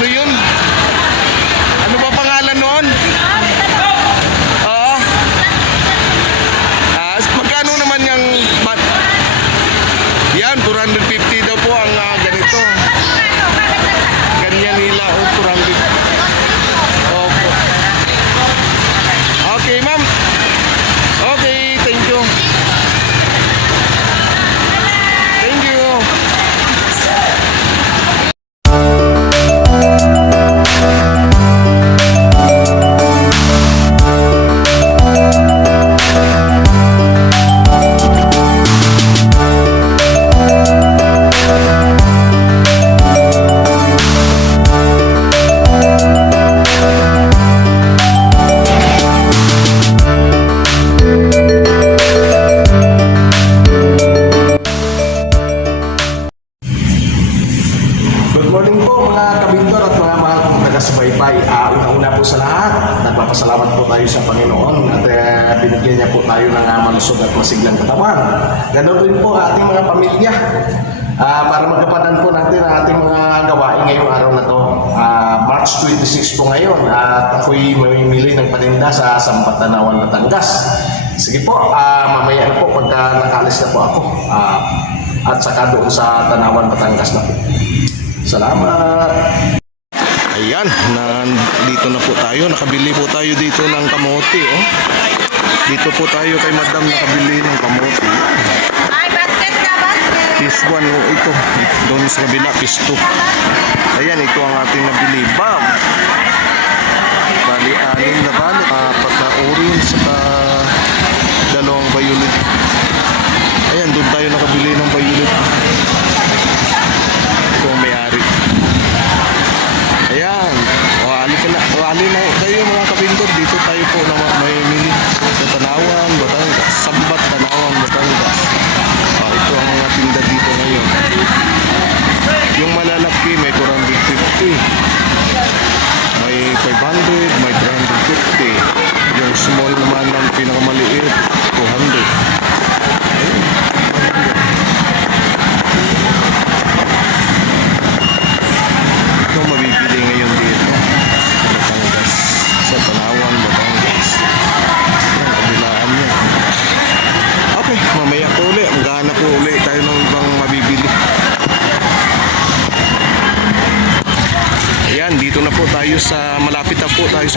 Million. March 26 po ngayon at ako'y mamimili ng paninda sa Sambat Tanawan, Batangas. Sige po, ah, mamaya na po pagka nakalis na po ako. Ah, at saka doon sa Tanawan, Batangas na po. Salamat! Ayan, nandito na po tayo. Nakabili po tayo dito ng kamote. Oh. Dito po tayo kay madam nakabili ng kamote. Ay, basket ka, basket. Piece 1 oh, ito. Doon sa kabila, 2. Ayan, ito ang ating nabili. Bam! Bali, anim na balot. Apat na orange, saka dalawang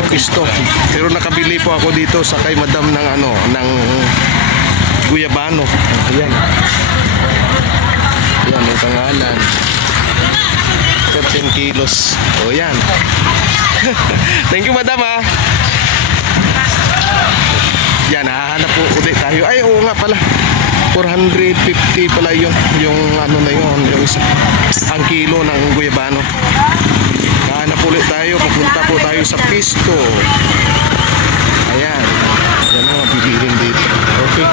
pisto. Pero nakabili po ako dito sa kay Madam ng ano, ng Guyabano. Ayan. Ayan, may pangalan. 13 kilos. O yan. Thank you, Madam ah. Yan, hahanap po ulit tayo. Ay, oo nga pala. 450 pala yun. Yung ano na yun. Yung isa. Ang kilo ng guyabano. Ulit tayo. Papunta po tayo sa pisto. Ayan. Ayan mga bibilin dito. Okay.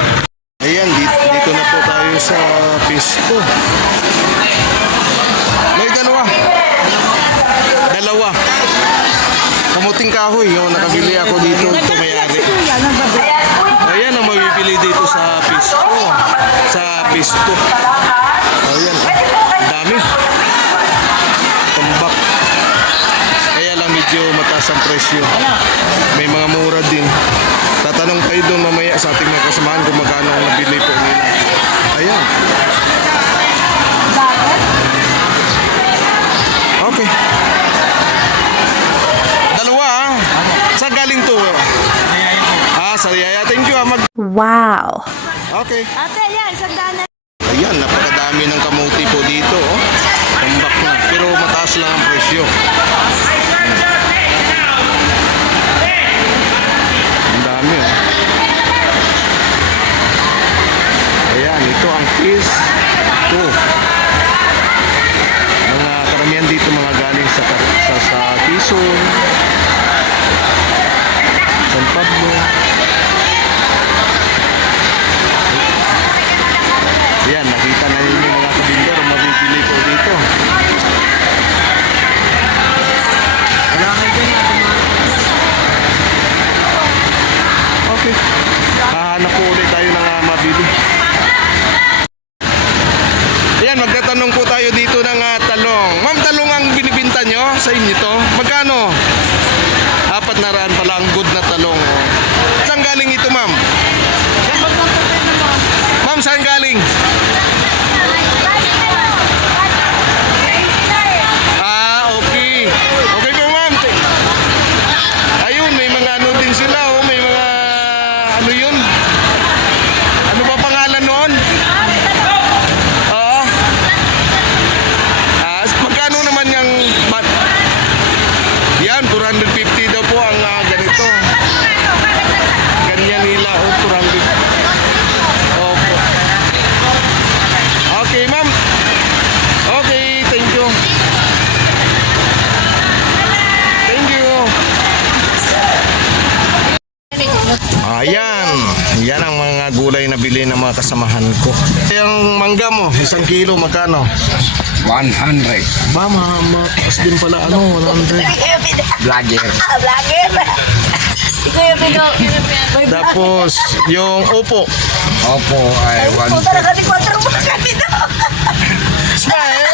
Ayan, dito, dito na po tayo sa pisto. May dalawa. Dalawa. Kamuting kahoy. Yung nakabili ako dito. Ito may-ari. Ayan ang mabibili dito sa pisto. Sa pisto. Presyo. May mga mura din. Tatanong tayo doon mamaya sa ating mga kasamahan kung magkano ang nabili po nila. Ayan. Okay. Dalawa ah. Saan galing to? Ah, sa. Thank you ah. Mag Wow. okay. Ate, yan, isang daan na. Ayan, napakadami ng kamuti Quezon, San Pablo. Ayan, nakita na ninyo mga kabindor, mabibili po dito. Okay. Hahanap po ulit tayo ng uh, mabili. Ayan, magtatanong po tayo dito ng ah, talong. Ma'am, talong ang binibinta nyo sa inyo to? Magkano? Apat na raan pala ang good na talong. Oh. Saan galing ito, ma'am? Ma'am, saan galing? Ah, okay. Okay po, ma'am. Ayun, may mga ano din sila, oh. May mga, ano yun? Ano ba pangalan noon? Oo. Ah, magkano naman yung bat? Yan, 250 daw po ang ah, ganito. Ganyan nila, oh, 200. Opo. Okay, ma'am. Okay, thank you. Thank you. Ayan. Yan ang mga gulay na bili ng mga kasamahan ko. Yung mangga mo, isang kilo, magkano? 100. Ba, ma mataas din pala, ano, 100. Vlogger. Ah, vlogger. Tapos, yung upo. Opo ay Ikaw 150. talaga di kwatro mo sa pino. Smile!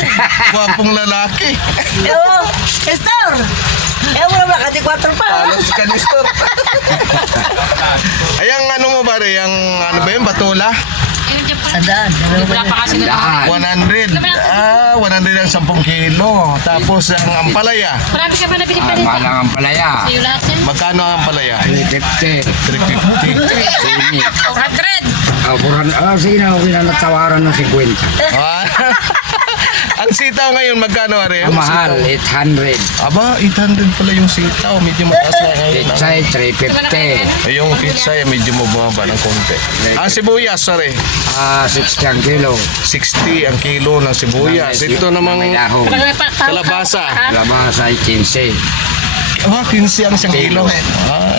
Gwapong lalaki. Oo. Estor. Eh, wala ba kati kwatro pa. Alos ka ni Stor. Ayang ano mo ba rin? Yung ano ba yun? Batula? Sandaan. Wala pa kasi na. Daan. 100. Ah, 100 ang 10 kilo. Tapos ang ampalaya. Marami ka pa nabili pa Ah, malang ang palaya. Sa'yo lahat yan. Magkano ang ampalaya? 350. 350. Sini. 400. Ah, buran, ah, sige na, okay na natawaran ng 50. Ah, ang sitaw ngayon, magkano rin? Ang mahal, 800. Aba, 800 pala yung sitaw. Medyo mataas na ngayon. Pitsay, 350. Ay, yung eh, medyo mababa ng konti. Ah, sibuyas, sorry. Ah, 60 ang kilo. 60 ang kilo ng sibuyas. Ito namang May dahon. kalabasa. Labas ay 15. Ah, 15 ang isang kilo. Ah,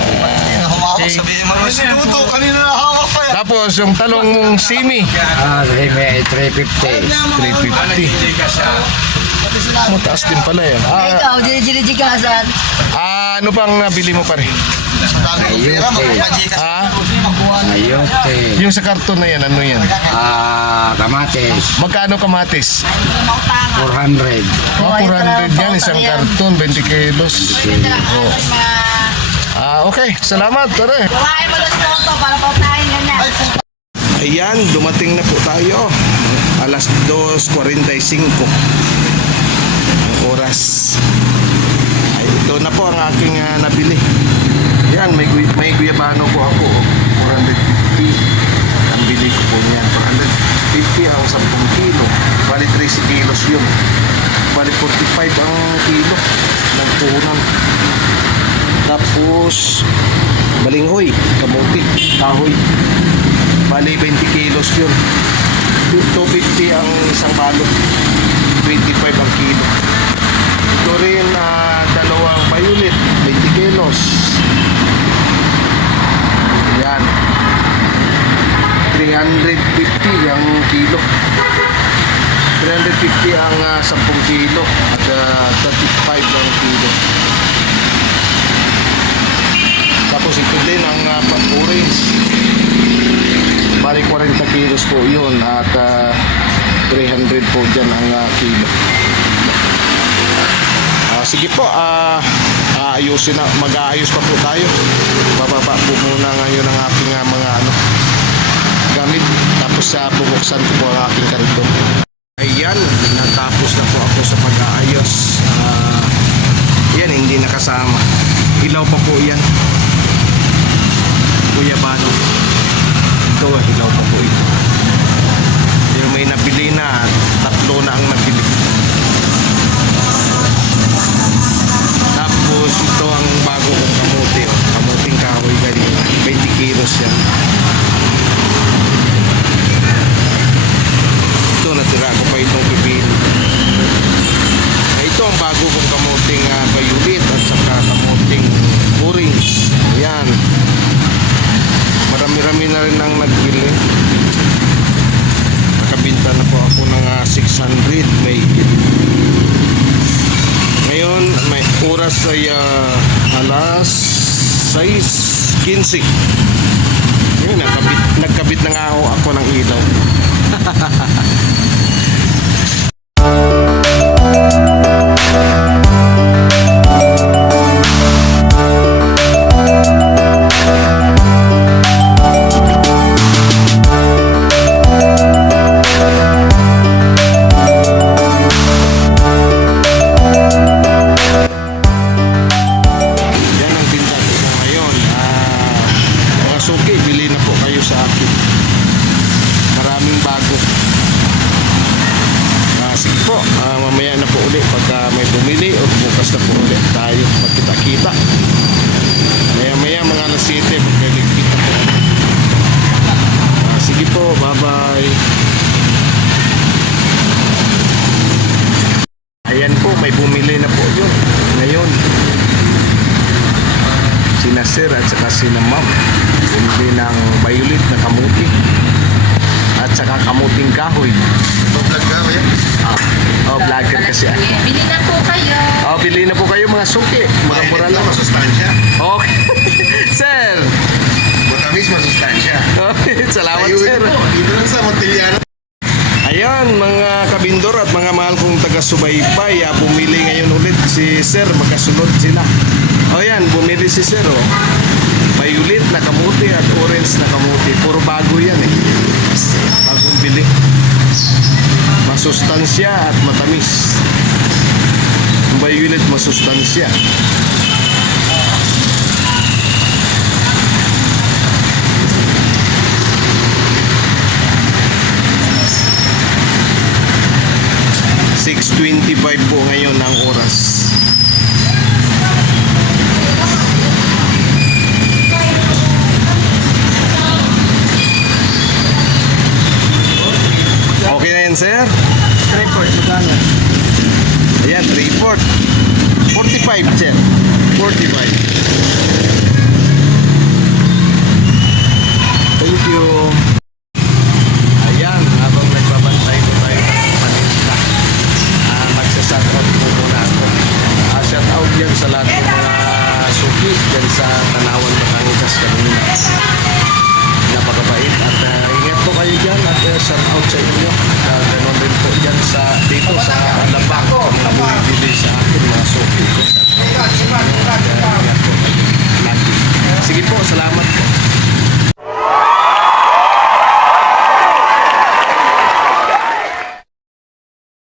okay. Tapos, yung talong mong simi, Ah, may 350. 350. Mataas din pala yan. Ah, Ikaw, dili-dili-jigasan. ah, ano pang nabili mo pare? Ayote. Ah, Ayote. yung sa karton na yan, ano yan? Ah, kamatis. Magkano kamatis? 400. Oh, 400 yan, isang karton, 20 kilos. Oh. Ah, okay. Salamat, pare. Kumain mo lang ito para pautahin ka na. Ayan, dumating na po tayo. Alas 2.45 ang oras. Ay, ito na po ang aking ah, nabili. Yan, may, guy- may guyabano po ako. oh. 450. Ang bili ko po niyan. 450 ang 10 kilo. Bali 30 kilos yun. Bali 45 ang kilo ng puhunan. Tapos, balinghoy, kamuti, kahoy. Bali 20 kilos yun. 250 ang isang balot. 25 ang kilo. Ito rin ah, dalawang violet, 20 kilos. Yan. 350 ang kilo. 350 ang ah, 10 kilo at ah, 35 ang kilo. Tapos ito din ang uh, orange. Bali 40 kilos po yun at ah, 300 po dyan ang ah, kilo. Ah, sige po, ah aayusin na, mag-aayos pa po tayo. Bababa po muna ngayon ang aking ah, mga ano, gamit. Tapos sa bubuksan ko po ang aking karito. Ayan, natapos na po ako sa pag-aayos. Ah, yan, hindi nakasama. Ilaw pa po yan. Kuya Bano. Ito, hilaw pa po ito. Yung may nabili na, tatlo na ang nabili. Tapos ito ang bago kong kamote. Oh. Kamuting kahoy ganyan. 20 kilos yan. Ito, natira ko pa itong pipino. Ah, Ito ang bago kong kamuting uh, violet at saka kamuting orange. Ayan. Marami-rami na rin ang nagbili. Nakabinta na po ako ng ah, 600 may Ngayon, may oras ay ah, alas 6.15. Ngayon, nagkabit, nagkabit na nga ako, ako ng ilaw. bumili na po yun. Ngayon sina Sir at saka sina Ma'am. Hindi ng violet na kamuti. at saka kamuting kahoy. Vlog ka ba yan? Oh, vlogger kasi ako. Bili na po kayo. Oh, bili na po kayo mga suki. Mura-mura Violet lang. masustansya. Okay. sir. Matamis masustansya. Okay, salamat Ayun sir. po, dito lang sa Montiliano. Ayan, mga kabindor at mga taga-subaybay, ah, bumili ngayon ulit si Sir, magkasunod sila. O yan, bumili si Sir, oh. Violet na kamuti at orange na kamuti. Puro bago yan eh. Bagong bili. Masustansya at matamis. Violet masustansya. 6.25 po ngayon ang oras. Okay na yan, sir? Report, magkano? Ayan, report. 45, sir. 45. Thank you. dyan sa Tanawan, Batangas kanina. Napakabait at uh, ingat po kayo dyan at uh, shout out sa inyo. Uh, ganun din po dyan sa, dito sa Alabang, kung bumibili sa akin mga sofi ko. Sige po, salamat po.